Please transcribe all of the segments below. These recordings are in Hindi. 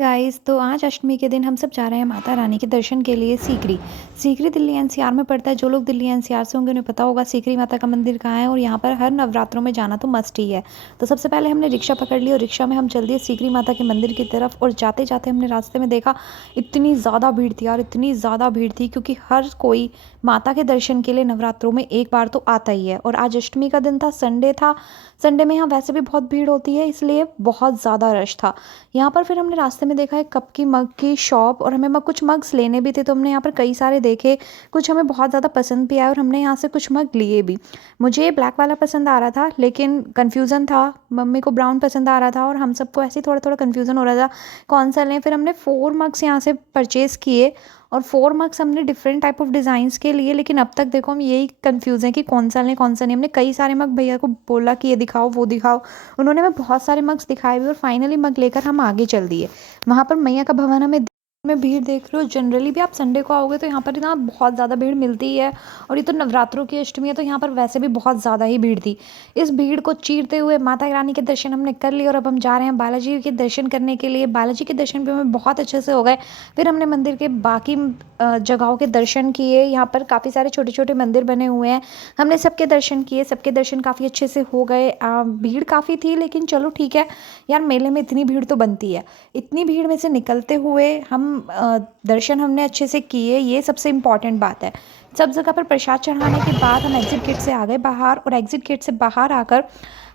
गाइस तो आज अष्टमी के दिन हम सब जा रहे हैं माता रानी के दर्शन के लिए सीकरी। सीकरी दिल्ली एनसीआर में पड़ता है। जो लोग दिल्ली एनसीआर से होंगे उन्हें पता होगा सीकरी माता का मंदिर कहाँ है और यहाँ पर हर नवरात्रों में जाना तो मस्ट ही है। तो सबसे पहले हमने रिक्शा पकड़ ली और रिक्शा में हम चल दिए सीकरी माता के मंदिर की तरफ। और जाते जाते हमने रास्ते में देखा इतनी ज़्यादा भीड़ थी यार, इतनी ज़्यादा भीड़ थी क्योंकि हर कोई माता के दर्शन के लिए नवरात्रों में एक बार तो आता ही है। और आज अष्टमी का दिन था, संडे था। संडे में यहाँ वैसे भी बहुत भीड़ होती है, इसलिए बहुत ज़्यादा रश था यहाँ पर। फिर हमने रास्ते में देखा एक कप की मग की शॉप और हमें कुछ मग्स लेने भी थे, तो हमने यहाँ पर कई सारे देखे। कुछ हमें बहुत ज़्यादा पसंद भी आए और हमने यहाँ से कुछ मग लिए भी। मुझे ब्लैक वाला पसंद आ रहा था लेकिन कन्फ्यूज़न था, मम्मी को ब्राउन पसंद आ रहा था और हम सबको ऐसे ही थोड़ा थोड़ा कन्फ्यूज़न हो रहा था कौन सा लें। फिर हमने 4 मग्स यहाँ से परचेज़ किए और 4 मग्स हमने डिफरेंट टाइप ऑफ डिज़ाइंस के लिए। लेकिन अब तक देखो हम यही कन्फ्यूज़ हैं कि कौन सा लें कौन सा नहीं। हमने कई सारे मग भैया को बोला कि ये दिखाओ वो दिखाओ, उन्होंने हमें बहुत सारे मग्स दिखाए भी और फाइनली मग लेकर हम आगे चल दिए। वहाँ पर मैया का भवन हमें में भीड़ देख रहे हो। जनरली भी आप संडे को आओगे तो यहाँ पर ना बहुत ज़्यादा भीड़ मिलती ही है और ये तो नवरात्रों की अष्टमी है तो यहाँ पर वैसे भी बहुत ज़्यादा ही भीड़ थी। इस भीड़ को चीरते हुए माता रानी के दर्शन हमने कर लिए और अब हम जा रहे हैं बालाजी के दर्शन करने के लिए। बालाजी के दर्शन भी हमें बहुत अच्छे से हो गए। फिर हमने मंदिर के बाकी जगहों के दर्शन किए। यहाँ पर काफ़ी सारे छोटे छोटे मंदिर बने हुए हैं, हमने सबके दर्शन किए। सबके दर्शन काफ़ी अच्छे से हो गए। भीड़ काफ़ी थी लेकिन चलो ठीक है यार, मेले में इतनी भीड़ तो बनती है। इतनी भीड़ में से निकलते हुए हम दर्शन हमने अच्छे से किए, ये सबसे इम्पॉर्टेंट बात है। सब जगह पर प्रसाद चढ़ाने के बाद हम एग्ज़िट गेट से आ गए बाहर और एग्ज़िट गेट से बाहर आकर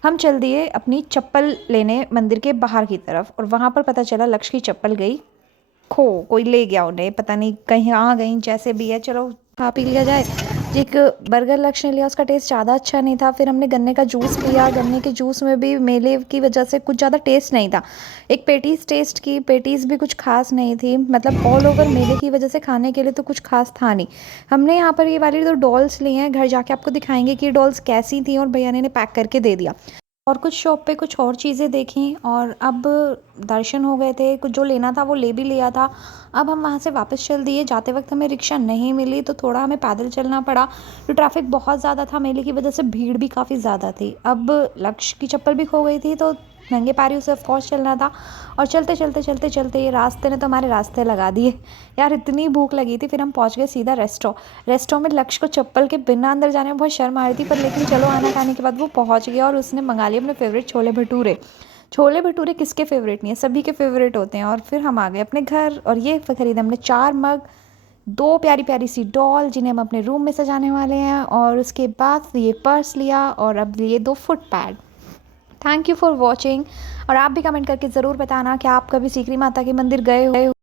हम चल दिए अपनी चप्पल लेने मंदिर के बाहर की तरफ। और वहाँ पर पता चला लक्ष्य की चप्पल गई खो, कोई ले गया उन्हें, पता नहीं कहीं आ गई, जैसे भी है चलो खा पी लिया जाए। एक बर्गर लक्ष्य ने लिया, उसका टेस्ट ज़्यादा अच्छा नहीं था। फिर हमने गन्ने का जूस पिया, गन्ने के जूस में भी मेले की वजह से कुछ ज़्यादा टेस्ट नहीं था। एक पेटीज़ टेस्ट की, पेटीज़ भी कुछ खास नहीं थी, मतलब ऑल ओवर मेले की वजह से खाने के लिए तो कुछ खास था नहीं। हमने यहाँ पर ये वाली दो डॉल्स ली हैं, घर जाके आपको दिखाएंगे कि ये डॉल्स कैसी थी और भैया ने इन्हें पैक करके दे दिया। और कुछ शॉप पे कुछ और चीज़ें देखी और अब दर्शन हो गए थे, कुछ जो लेना था वो ले भी लिया था। अब हम वहाँ से वापस चल दिए। जाते वक्त हमें रिक्शा नहीं मिली तो थोड़ा हमें पैदल चलना पड़ा। तो ट्रैफिक बहुत ज़्यादा था, मेले की वजह से भीड़ भी काफ़ी ज़्यादा थी। अब लक्ष्य की चप्पल भी खो गई थी तो नंगे पैर ही उसे ऑफकोर्स चलना था। और चलते चलते चलते चलते ये रास्ते ने तो हमारे रास्ते लगा दिए यार, इतनी भूख लगी थी। फिर हम पहुँच गए सीधा रेस्टों में। लक्ष्य को चप्पल के बिना अंदर जाने में बहुत शर्म आ रही थी, पर लेकिन चलो आना खाने के बाद वो पहुँच गया और उसने मंगा लिए अपने फेवरेट छोले भटूरे। छोले भटूरे किसके फेवरेट नहीं है, सभी के फेवरेट होते हैं। और फिर हम आ गए अपने घर और ये खरीदा हमने 4 मग, 2 प्यारी प्यारी सी डॉल जिन्हें हम अपने रूम में सजाने वाले हैं, और उसके बाद ये पर्स लिया और अब लिए 2 foot pad. Thank you for watching. और आप भी कमेंट करके ज़रूर बताना कि आप कभी सीकरी माता के मंदिर गए हो।